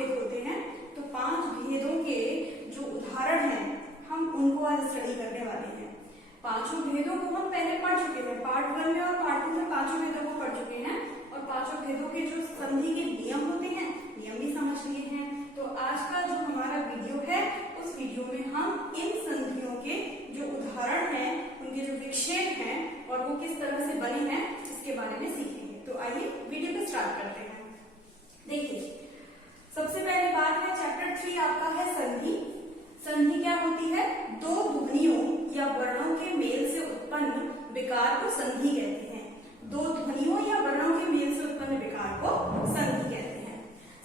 भेद होते हैं, तो 5 भेदों के जो उदाहरण हैं हम उनको आज स्टडी करने वाले हैं। पांचों भेदों को हम पहले पढ़ चुके हैं, पार्ट 1 में और पार्ट 2 में पांचों भेदों को पढ़ चुके हैं, और पांचों भेदों के जो संधि के नियम होते हैं नियम भी समझ लिए हैं। तो आज का जो हमारा वीडियो है उस वीडियो में हम इन संधियों के जो उदाहरण हैं, उनके जो विक्षेप हैं और वो किस तरह से बने हैं इसके बारे में सीखेंगे। तो आइए वीडियो को स्टार्ट करते हैं। देखिए, सबसे पहली बात है चैप्टर 3 आपका है संधि। संधि क्या होती है? दो ध्वनियों या वर्णों के मेल से उत्पन्न विकार को संधि कहते हैं। दो ध्वनियों या वर्णों के मेल से उत्पन्न विकार को संधि कहते हैं।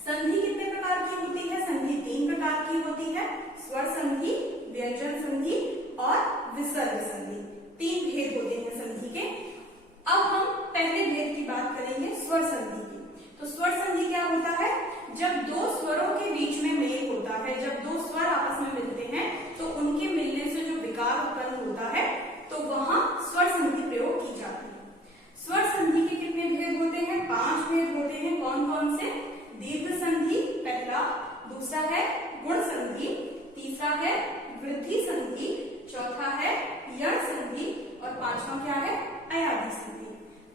संधि कितने प्रकार की होती है? संधि 3 प्रकार की होती है, स्वर संधि, व्यंजन संधि और विसर्ग संधि। 3 भेद होते हैं संधि के। अब हम पहले भेद की बात करेंगे, स्वर संधि की। तो स्वर संधि क्या होता है? जब दो स्वरों के बीच में मेल होता है, जब दो स्वर आपस में मिलते हैं तो उनके मिलने से जो विकार उत्पन्न होता है तो वहां स्वर संधि प्रयोग की जाती है। स्वर संधि के कितने भेद होते हैं? 5 भेद होते हैं। कौन कौन से? दीर्घ संधि पहला, दूसरा है गुण संधि, तीसरा है वृद्धि संधि, चौथा है यण संधि और पांचवा क्या है? अयादि संधि।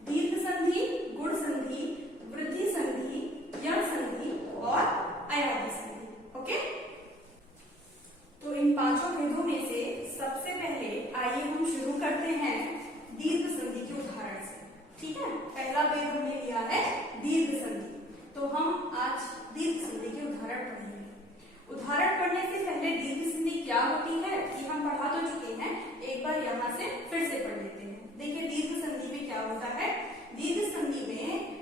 दीर्घ संधि, गुण संधि, वृद्धि संधि, यण संधि और अयादि संधि। ओके, तो इन पांचों भेदों में से सबसे पहले आइए हम शुरू करते हैं दीर्घ संधि के उदाहरण से। ठीक है, पहला भेद हमने लिया है दीर्घ संधि। तो हम आज दीर्घ संधि के उदाहरण पढ़ेंगे। उदाहरण पढ़ने से पहले दीर्घ संधि क्या होती है कि हम पढ़ा तो चुके हैं, एक बार यहाँ से फिर से पढ़ लेते हैं। देखिए, दीर्घ संधि में क्या होता है? दीर्घ संधि में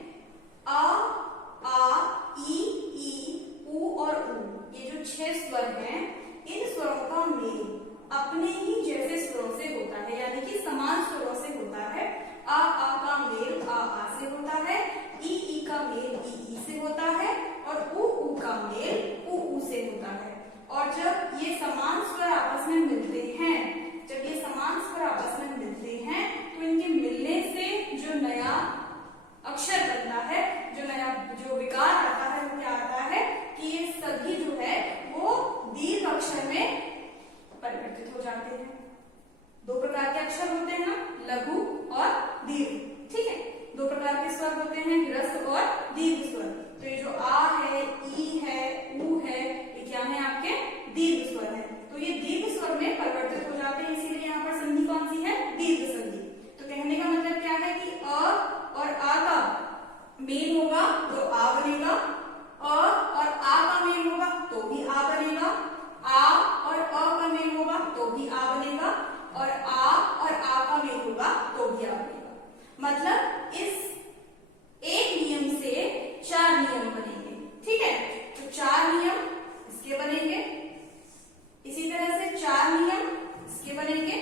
आ, ई, ऊ और ऊ, ये जो 6 स्वर हैं, इन स्वरों का मेल अपने ही जैसे स्वरों से होता है, यानी कि समान स्वरों से होता है। आ का मेल आ से होता है, ई का मेल ई से होता है और ऊ का मेल ऊ से होता है। और जब ये समान स्वर आपस में मिलते हैं, जब ये समान स्वर आपस में मिलते हैं तो इनके मिलने से जो नया अक्षर बनता है, जो विकार आता है वो क्या आता है कि ये सभी जो है वो दीर्घ अक्षर में परिवर्तित हो जाते हैं। 2 प्रकार के अक्षर होते हैं ना, लघु और दीर्घ। ठीक है, 2 प्रकार के स्वर होते हैं, ह्रस्व और दीर्घ स्वर। तो ये जो आ है, ई है, ऊ है, ये क्या है? आपके दीर्घ स्वर है। तो ये दीर्घ स्वर में परिवर्तित हो जाते हैं, इसीलिए यहाँ पर संधि कौन सी है? दीर्घ संधि। तो कहने का मतलब क्या है कि अ और आ का मेल होगा तो आ बनेगा, अ और आ का मेल होगा तो भी आ बनेगा, आ और अ का मेल होगा तो भी आ बनेगा, और आ और आ का मेल होगा तो भी आ बनेगा। मतलब इस एक नियम से 4 नियम बनेंगे। ठीक है, तो 4 नियम इसके बनेंगे, इसी तरह से 4 नियम इसके बनेंगे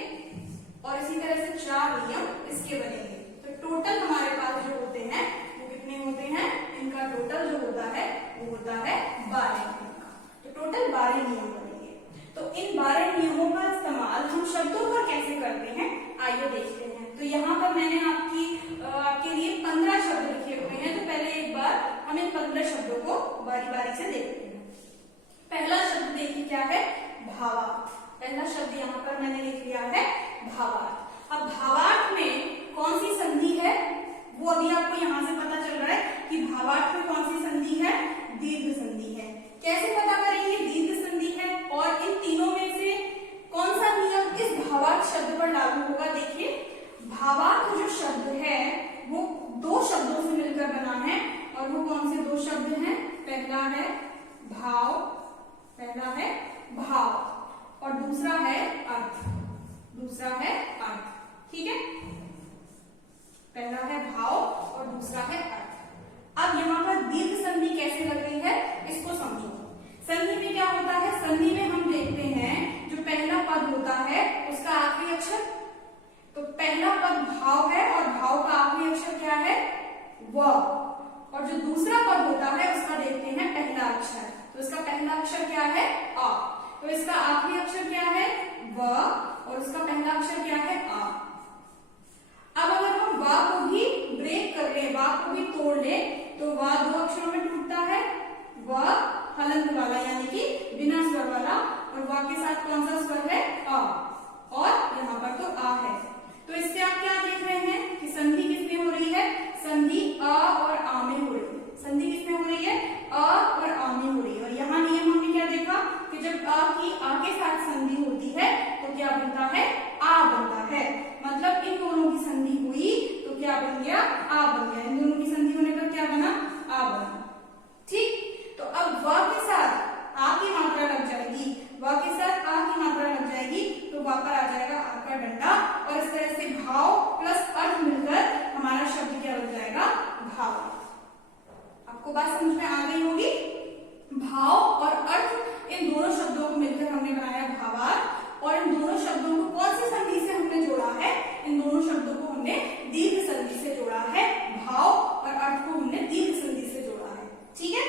और इसी तरह से 4 नियम इसके बनेंगे। तो टोटल हमारे पास जो होते हैं वो कितने होते हैं? इनका टोटल जो होता है वो होता है 12 नियम का। तो टोटल 12 नियम बनेंगे। तो इन 12 नियमों का इस्तेमाल हम शब्दों पर कैसे करते हैं आइए देखते हैं। तो यहाँ पर मैंने आपके लिए 15 शब्द लिखे हुए हैं। तो पहले एक बार हम इन 15 शब्दों को बारी बारी से देखते हैं। पहला शब्द देखिए क्या है? भावार्थ। पहला शब्द यहाँ पर मैंने लिख लिया है भावार्थ। अब भावार्थ में कौन सी संधि है वो अभी आपको यहाँ से पता चल रहा है कि भावार्थ में कौन सी संधि है? दीर्घ संधि है। कैसे पता करेंगे दीर्घ संधि है? और इन तीनों में से कौन सा नियम इस भावार्थ शब्द पर लागू होगा? देखिए, भावार्थ जो शब्द है वो 2 शब्दों से मिलकर बना है, और वो कौन से 2 शब्द हैं? पहला है भाव और दूसरा है अर्थ। ठीक है, पहला है भाव और दूसरा है अर्थ। अब यहाँ पर दीर्घ संधि कैसे लग रही है इसको समझो। संधि में क्या होता है? संधि में हम देखते हैं जो पहला पद होता है उसका आखिरी अक्षर, तो पहला पद भाव है और भाव का आखिरी अक्षर क्या है? व। और जो दूसरा पद होता है उसका देखते हैं पहला अक्षर, तो इसका पहला अक्षर क्या है? अ। तो इसका आखिरी अक्षर क्या है? व, और उसका पहला अक्षर क्या है? आ। अब अगर हम वा को भी ब्रेक कर ले, वा को भी तोड़ ले, तो वा 2 अक्षरों में टूटता है, व हलंत वाला यानी कि बिना स्वर वाला, और वा के साथ कौन सा स्वर है, अ, और यहाँ पर तो आ है। तो इससे आप क्या देख रहे हैं कि संधि किसमें हो रही है, संधि अ और आ में हो रही है। संधि किसमें हो रही है, अ और आ में हो रही है। और यहाँ नियम हमने क्या देखा कि जब आ के साथ संधि होती है तो क्या बनता है, आ बनता है। मतलब इन दोनों की संधि हुई तो क्या बन गया, आ बन गया। इन दोनों की संधि होने पर क्या बना, आ बना। ठीक, तो अब व के साथ आ की मात्रा लग जाएगी, व के साथ आ की मात्रा लग जाएगी तो वहां पर आ जाएगा आपका डंडा, और इस तरह से भाव प्लस अर्थ मिलकर हमारा शब्द क्या बन जाएगा, भाव। आपको बात समझ में आ गई होगी। भाव और अर्थ इन दोनों शब्दों को मिलकर हमने बनाया भावार्थ, और इन दोनों शब्दों को कौन सी संधि से हमने जोड़ा है, इन दोनों शब्दों को हमने दीर्घ संधि से जोड़ा है। भाव और अर्थ को हमने दीर्घ संधि से जोड़ा है। ठीक है,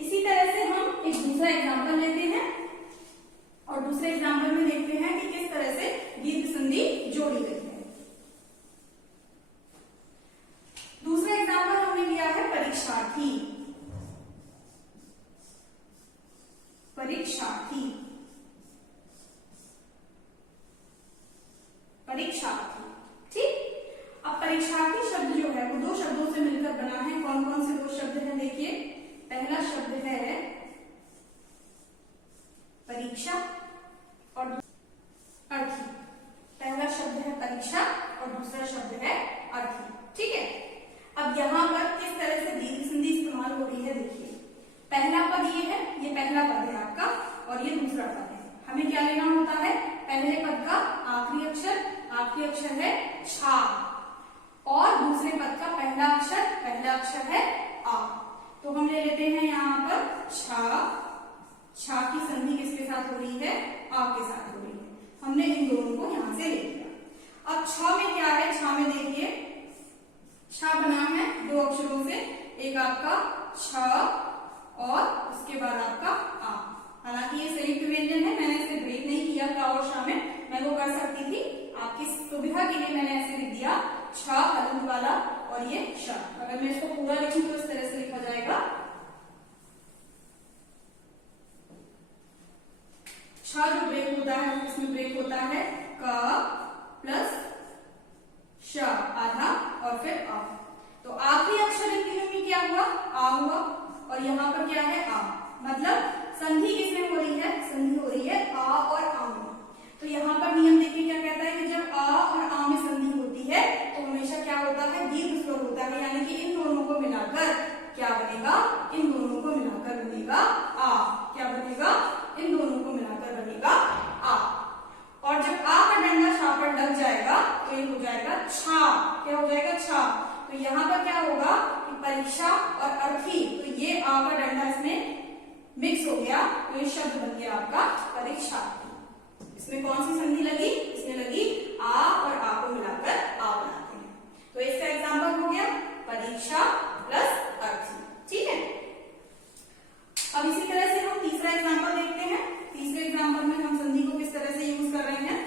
इसी तरह से हम एक दूसरा एग्जाम्पल लेते हैं और दूसरे एग्जाम्पल में देखते हैं कि किस तरह से दीर्घ संधि जोड़ी गई है। दूसरा एग्जाम्पल हमने लिया है परीक्षार्थी। परीक्षार्थी, परीक्षार्थी। ठीक, अब परीक्षार्थी शब्द जो है वो दो शब्दों से मिलकर बना है। कौन कौन से दो शब्द हैं, देखिए। पहला शब्द है परीक्षा और अर्थी। पहला शब्द है परीक्षा और दूसरा शब्द है अर्थी। ठीक है, अब यहाँ पर किस तरह से दीर्घ संधि इस्तेमाल हो रही है, देखिए। पहला पद ये है, ये पहला पद है आपका, और ये दूसरा पद है। हमें क्या लेना होता है, पहले पद का आखिरी अक्षर है छा, और दूसरे पद का पहला अक्षर है आ। तो हम ले लेते हैं यहाँ पर छा की संधि किसके साथ हो रही है, आ के साथ हो रही है। हमने इन दोनों को यहाँ से ले लिया। अब छ में क्या है, छा में देखिए छ बना है दो अक्षरों से, एक आपका छ और उसके बाद आपका आ। हालांकि ये संयुक्त व्यंजन है, मैंने इसे ब्रेक नहीं किया का और शा में, मैं वो कर सकती थी, आपकी सुविधा के लिए मैंने ऐसे लिख दिया छ हलंत वाला और ये श। अगर मैं इसको पूरा लिखूं तो इस तरह से लिखा जाएगा, छ जो ब्रेक होता है उसमें ब्रेक होता है क प्लस श आधा और फिर आ। तो आखिरी अक्षर इन तीनों में क्या हुआ, आ हुआ, और यहाँ पर क्या है, आ। मतलब संधि किसमें हो रही है, संधि हो रही है आ और आ में। तो यहाँ पर नियम देखिए क्या कहता है कि जब आ और आ में संधि होती है तो हमेशा क्या होता है, दीर्घ स्वर होता है, यानी कि इन दोनों को मिलाकर क्या बनेगा, इन दोनों को मिलाकर बनेगा आ। क्या बनेगा, इन दोनों को मिलाकर बनेगा आ। और जब आ का डंडा छा पर लग जाएगा तो ये हो जाएगा छा। क्या हो जाएगा, छा। तो यहाँ पर क्या होगा कि परीक्षा और अर्थी, तो ये आ का डंडा इसमें मिक्स हो गया तो ये शब्द बन गया आपका परीक्षार्थी। इसमें कौन सी संधि लगी, इसमें लगी आ, और आ को मिलाकर आ बनाते हैं। तो इसका एग्जाम्पल हो गया परीक्षा प्लस अर्थी। ठीक है, अब इसी तरह से हम तीसरा एग्जाम्पल देखते हैं। तीसरे एग्जाम्पल में हम संधि को किस तरह से यूज कर रहे हैं।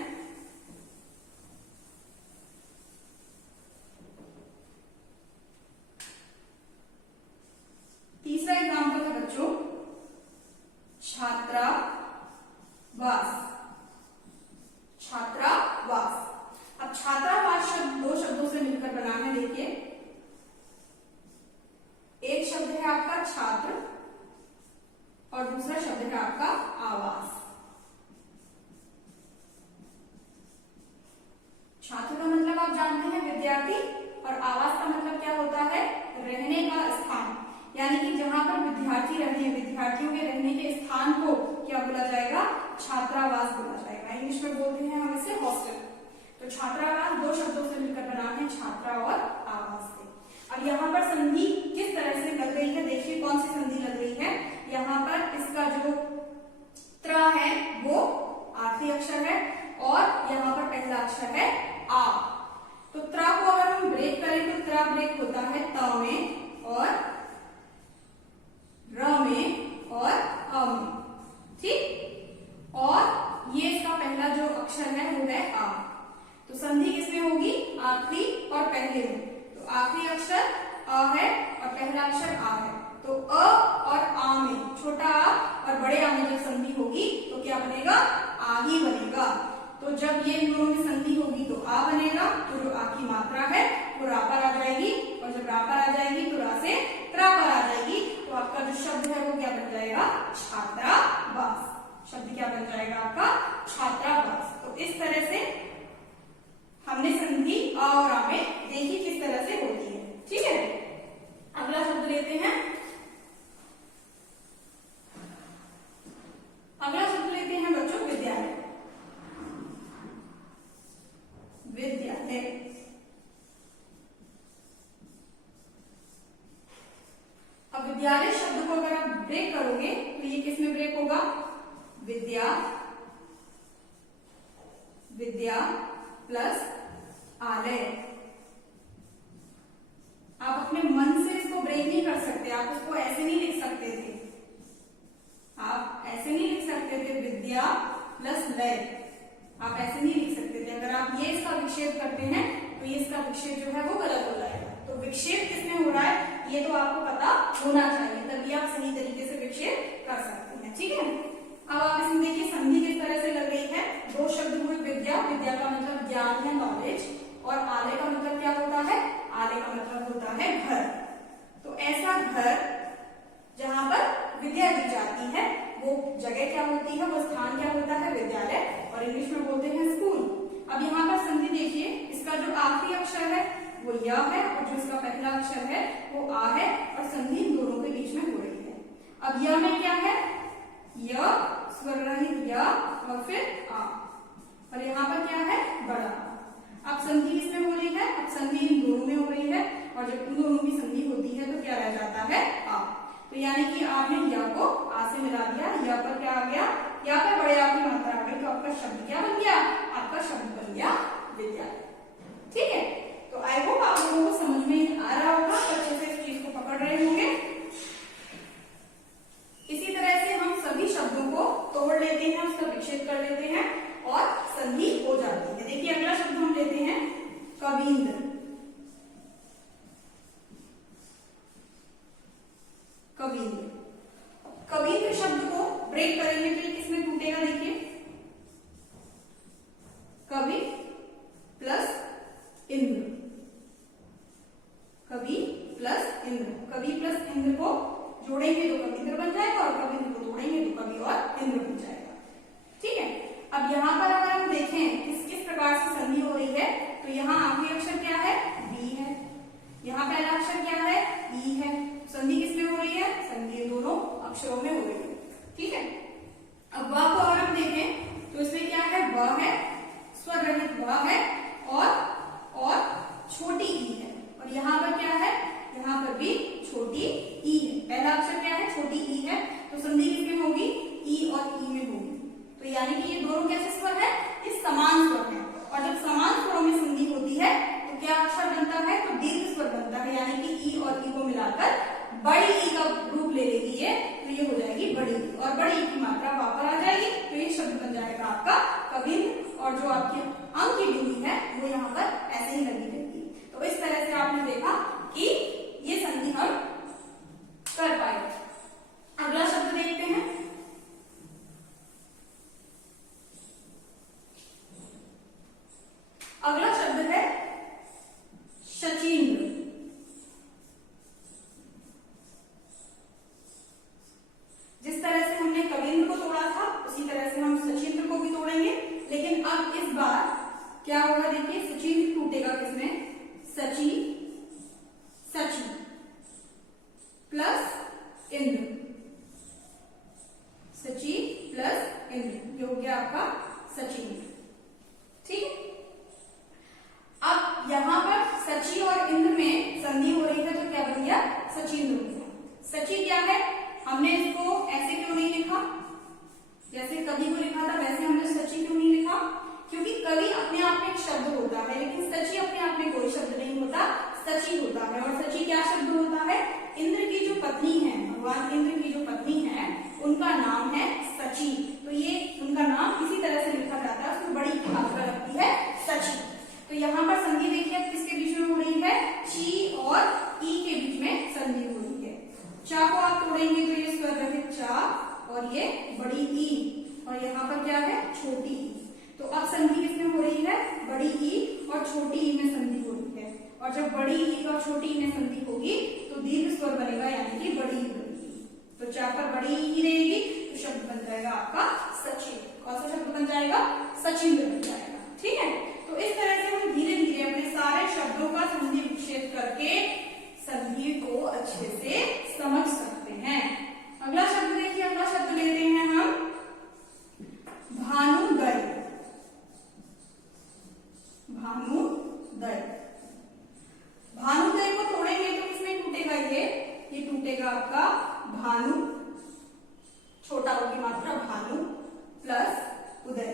तीसरा एग्जाम्पल है बच्चों छात्रावास। छात्रावास, अब छात्रावास शब्द दो शब्दों से मिलकर बना है। देखिए, एक शब्द है आपका छात्र और दूसरा शब्द है आपका आवास। छात्र का मतलब आप जानते हैं विद्यार्थी, और आवास का मतलब क्या होता है, रहने का स्थान, यानी कि जहां पर विद्यार्थी रहते हैं, विद्यार्थियों के रहने के स्थान को क्या बोला जाएगा, छात्रावास बोला जाएगा। इंग्लिश में बोलते हैं हम इसे हॉस्टल। तो छात्रावास दो शब्दों से मिलकर बना है, छात्रा और आवास से। अब यहाँ पर संधि किस तरह से लग रही है, देखिए कौन सी संधि लग रही है। यहाँ पर इसका जो त्र है वो आखिरी अक्षर है, और यहाँ पर पहला अक्षर है आ। तो त्र को अगर हम ब्रेक करें तो त्र ब्रेक होता है त में और र में और अ में। ठीक, और ये इसका पहला जो अक्षर है वो है आ। तो संधि किसमें होगी, आखिरी और पहले में। तो आखिरी अक्षर अ है और पहला अक्षर आ है, तो बड़े आ में जब संधि होगी तो क्या बनेगा, आ ही बनेगा। तो जब ये इन दोनों में संधि होगी तो आ बनेगा, तो जो आ की मात्रा है वो रा पर आ जाएगी, और जब रा पर आ जाएगी तो रा से त्रा पर आ जाएगी, तो आपका जो शब्द है वो क्या बन जाएगा, छात्रावास। शब्द क्या बन जाएगा आपका, छात्रावास। तो इस तरह से हमने संधि आ और आ में देखी किस तरह से होती है। ठीक है, अगला शब्द लेते हैं। अगला शब्द लेते हैं बच्चों विद्यालय। विद्यालय, अब विद्यालय शब्द को अगर आप ब्रेक करोगे तो ये किस में ब्रेक होगा, विद्या, विद्या प्लस आलय। आप अपने मन से इसको ब्रेक नहीं कर सकते, आप उसको ऐसे नहीं लिख सकते थे, आप ऐसे नहीं लिख सकते थे विद्या प्लस लय, आप ऐसे नहीं लिख सकते थे। अगर आप ये इसका विक्षेप करते हैं तो ये इसका विक्षेप जो है वो गलत हो जाएगा। तो विक्षेप किसमें हो रहा है ये तो आपको पता होना चाहिए, तभी आप सही तरीके से विक्षेप कर सकते हैं। ठीक है, अब आप इसमें देखिए संधि किस तरह से लग रही है। दो शब्द हुए विद्या, विद्या का मतलब ज्ञान है, नॉलेज, और आलय का मतलब क्या होता है, आलय का मतलब होता है घर। तो ऐसा घर जहां पर विद्या दी जाती है वो जगह क्या होती है, वो स्थान क्या होता है, विद्यालय, और इंग्लिश में बोलते हैं स्कूल। अब यहाँ पर संधि देखिए, इसका जो आखिरी अक्षर है वो य है, और जो इसका पहला अक्षर है वो आ है, और संधि इन दोनों के बीच में हो रही है। अब य में क्या है, य स्वर रहित य और फिर आ, और यहाँ पर क्या है, बड़ा। अब संधि किसमें हो रही है, अब संधि इन दोनों में हो रही है, और जब इन दोनों की संधि होती है तो क्या रह जाता है, आ। तो यानी कि आपने य को आ से मिला दिया, य पर क्या आ गया, या पर बड़े आ की मात्रा आ गई, तो आपका शब्द क्या बन गया, आपका शब्द बन गया विद्यालय। ठीक है, तो आई होप आप लोगों को समझ में आ रहा होगा, अच्छे से इस चीज को पकड़ रहे होंगे। इसी तरह से हम सभी शब्दों को तोड़ लेते हैं, उसका विक्षेप कर लेते हैं और संधि हो जाती है। देखिए अगला शब्द हम लेते हैं कवींद्र। कवींद्र, कवींद्र शब्द को ब्रेक करेंगे तो किसमें टूटेगा, देखिए कवि प्लस इंद्र, कवि प्लस इंद्र, कवि प्लस इंद्र को जोड़ेंगे तो कवींद्र बन जाएगा, और कवींद्र को जोड़ेंगे तो कवि और इंद्र बन जाएगा। ठीक है, अब यहाँ पर अगर हम देखें किस प्रकार से संधि हो रही है, तो यहाँ आखिरी अक्षर क्या है, बी है, यहाँ पहला अक्षर क्या है, ई है। संधि किसमें हो रही है, संधि दोनों अक्षरों में हो रही है। ठीक है, अब व को अगर हम देखें तो इसमें क्या है, व है, स्वर रहित व है, और छोटी ई है, और यहाँ पर क्या है, यहाँ पर भी छोटी ई है। पहला अक्षर क्या है, छोटी ई है, तो संधि किसमें होगी, ई और ई में होगी। तो यानी कि ये दोनों कैसे स्वर है, इस समान स्वर है, और जब समान स्वरों में संधि होती है तो क्या अक्षर बनता है, तो दीर्घ स्वर बनता है, यानी कि ई और ई को मिलाकर बड़ी ई का रूप ले लेगी ये, तो ये हो जाएगी बड़ी ई, और बड़ी ई की मात्रा वापस आ जाएगी, तो ये शब्द बन जाएगा आपका कवींद्र। और जो आपकी अंक की डिग्री है वो यहाँ पर ऐसे ही लगी रहेगी। तो इस तरह से आपने देखा कि ये संधि हम कर पाए। अगला शब्द देखते हैं, अगला शब्द है शचीन्द्र। जिस तरह से हमने कवींद्र को तोड़ा था उसी तरह से हम शचीन्द्र को भी तोड़ेंगे, लेकिन अब इस बार क्या होगा, देखिए शचीन्द्र टूटेगा किसमें, सची, सची प्लस इंद्र, सची प्लस इंद्र, ये हो गया आपका सचिन्द्र। ठीक है, अब यहां पर सची और इंद्र में संधि हो रही है तो क्या बन गया, सचिन्द्र हो गया। सची क्या है, हमने इसको ऐसे क्यों नहीं लिखा, जैसे कवि को लिखा था वैसे हमने सची क्यों नहीं लिखा, क्योंकि कवि अपने आप में एक शब्द होता है, लेकिन सची अपने आप में कोई शब्द नहीं होता, सची होता है। और सची क्या शब्द होता है, इंद्र की जो पत्नी है, भगवान इंद्र की जो पत्नी है उनका नाम है सची, तो ये उनका नाम इसी तरह से लिखा जाता है, उसमें बड़ी की मात्रा लगती है सची। तो यहाँ पर संधि देखिए किसके बीच में हो रही है, ची और ई के बीच में संधि हो रही है। चा को आप तोड़ेंगे तो ये स्वर रहित चा और ये बड़ी ई, और यहाँ पर क्या है, छोटी ई। तो अब संधि किसमें हो रही है, बड़ी ई और छोटी ई में संधि हो रही है। और जब बड़ी ई और छोटी ई में संधि होगी तो दीर्घ स्वर बनेगा, यानी कि बड़ी ई बनेगी। तो जहाँ पर बड़ी ई रहेगी तो शब्द बन जाएगा आपका सचिन। कौन सा शब्द बन जाएगा, सचिन बन जाएगा। ठीक है, तो इस तरह से हम धीरे धीरे अपने सारे शब्दों का संधि विच्छेद करके संधि को अच्छे से समझ सकते हैं। अगला शब्द देखिए, अगला शब्द लेते हैं हम भानुदय। भानुदय, भानुदय को तोड़ेंगे तो किसमें टूटेगा, ये टूटेगा आपका भानु, छोटा उ की मात्रा भानु प्लस उदय,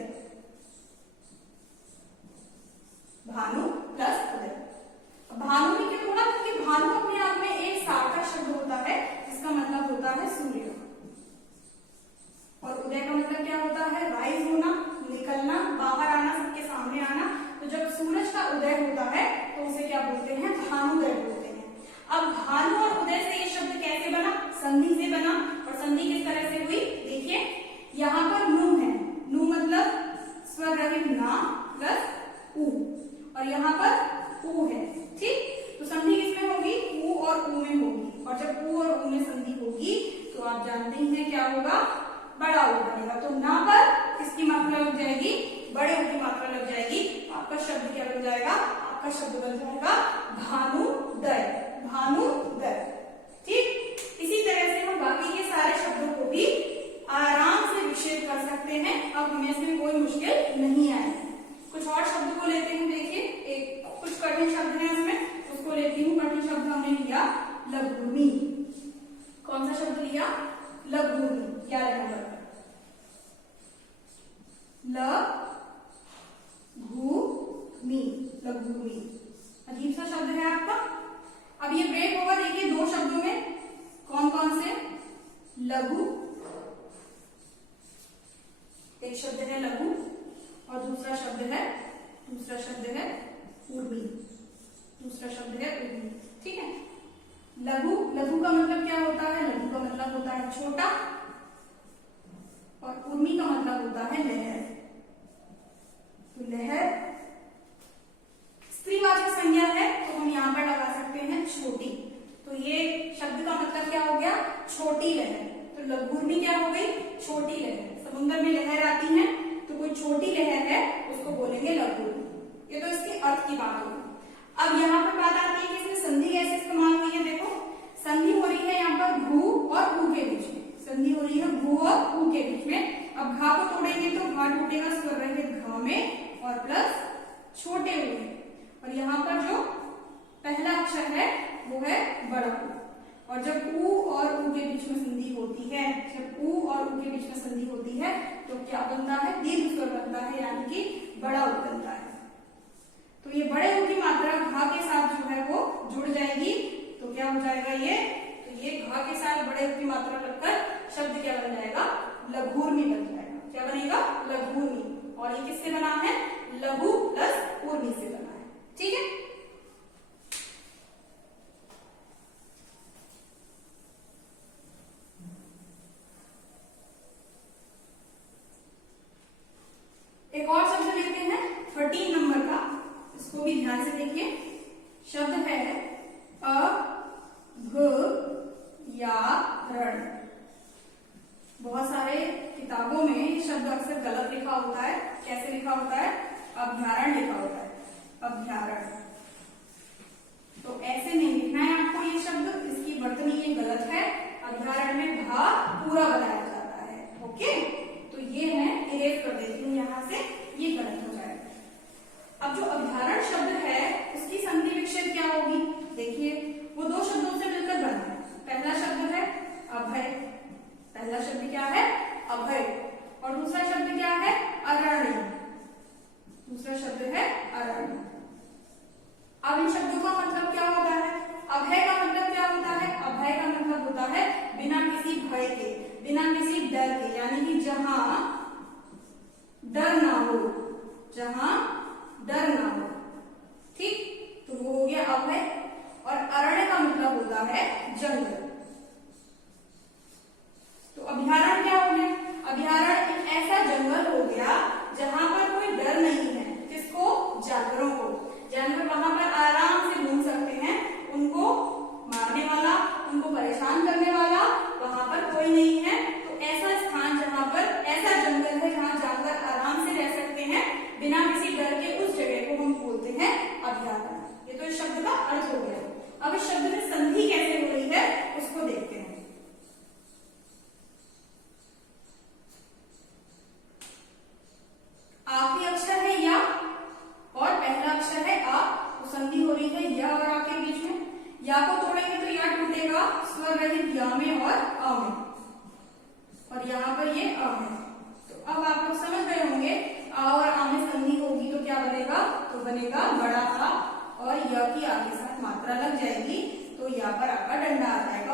भानु प्लस उदय। भानु में क्यों तोड़ा, क्योंकि भानु अपने आप में एक सार्थक शब्द होता है, जिसका मतलब होता है सूर्य, और उदय का मतलब क्या होता है, राइज होना, निकलना, बाहर आना, सबके सामने आना। तो जब सूरज का उदय होता है तो उसे क्या बोलते हैं, भानुदय बोलते हैं। अब भानु और उदय से ये शब्द कैसे बना, संधि से बना। और संधि किस तरह से हुई, देखिए यहाँ पर नु है, नु मतलब स्वर रहित ना प्लस उ, और यहाँ पर उ है। ठीक, तो संधि किसमें होगी, उ और उ में होगी। और जब उ और उ में संधि होगी तो आप जानते ही हैं क्या होगा, बड़ा उ बनेगा। तो ना पर किसकी मात्रा लग जाएगी, बड़े उ की मात्रा लग जाएगी। आपका शब्द क्या बन जाएगा, आपका शब्द बन जाएगा भानुदय, भानुदय। ठीक, इसी तरह से हम बाकी के सारे शब्दों को भी आराम से विच्छेद कर सकते हैं। अब हमें इसमें कोई मुश्किल नहीं आएगी। कुछ और शब्द को लेते हैं, देखिए एक कुछ कठिन शब्द है इसमें, उसको लेती हूँ। कठिन शब्द हमने लिया लघुमी। कौन सा शब्द लिया, लघुमी, 11 नंबर पर, लघुमी, लघुमी। अजीब सा शब्द है आपका। अब ये ब्रेक होगा, देखिए दो शब्दों में, कौन कौन से, लघु, एक शब्द है लघु और दूसरा शब्द है उर्मी, दूसरा शब्द है उर्मी। ठीक है, लघु, लघु का मतलब क्या होता है, लघु का मतलब होता है छोटा, और उर्मी का मतलब होता है लहर। तो लहर स्त्रीवाचक संज्ञा है, तो हम यहाँ पर लगा सकते हैं छोटी। तो ये शब्द का मतलब क्या हो गया, छोटी लहर। तो लघुर्मी क्या हो गई, छोटी लहर। समुद्र में लहर आती है तो कोई छोटी लहर है उसको बोलेंगे लघुर्मी। ये तो इसके अर्थ की बात होगी। अब यहाँ पर बात आती है कि इसमें संधि कैसे इस्तेमाल हुई है। देखो संधि हो रही है यहाँ पर भू और ऊ के बीच में, संधि हो रही है भू और ऊ के बीच में। अब घा को तोड़ेंगे तो घा टूटेगा स्वर रहित घ में और प्लस छोटे ऊ में, और यहाँ पर जो पहला अक्षर है वो है बड़ा ऊ। और जब ऊ और ऊ के बीच में संधि होती है, जब ऊ और ऊ के बीच में संधि होती है तो क्या बनता है, दीर्घ स्वर बनता है, यानी कि बड़ा ऊ बनता है। तो ये बड़े ऊ की मात्रा घा के साथ जो है वो जुड़ जाएगी, तो क्या हो जाएगा ये, तो ये घा के साथ बड़े ऊ की मात्रा लगकर शब्द क्या बन जाएगा, लघुर्मी बन जाएगा। क्या बनेगा, लघुर्मी। और ये किससे बना है, लघु प्लस उर्मी से बना है। ठीक है, एक और शब्द लेते हैं 13 नंबर का, इसको भी ध्यान से देखिए। शब्द है अभ्यारण। बहुत सारे किताबों में ये शब्द अक्सर गलत लिखा होता है। कैसे लिखा होता है, अभ्यारण लिखा होता है, अभ्यारण। तो ऐसे नहीं लिखना है आपको ये शब्द, इसकी वर्तनी ये गलत है। अभ्यारण में भा पूरा बनाया जाता है। ओके, तो ये मैं इरेज कर देती हूँ यहाँ से, ये गलत हो जाएगा। अब जो अभ्यारण शब्द है उसकी संधि विच्छेद क्या होगी, देखिए वो दो शब्दों से मिलकर बना है। पहला शब्द है अभय, पहला शब्द क्या है, अभय, और दूसरा शब्द क्या है, अरण्य, दूसरा शब्द है अरण्य। अब इन शब्दों का मतलब क्या होता है, अभय का मतलब क्या होता है, अभय का मतलब होता है बिना किसी भय के, बिना किसी डर के, यानी कि जहां डर ना हो, जहां डर ना हो। ठीक, तो वो हो गया अभय। और अरण्य का मतलब होता है जंगल। तो अभ्यारण्य क्या हो गया, मात्रा लग जाएगी तो यहाँ पर आपका डंडा आ जाएगा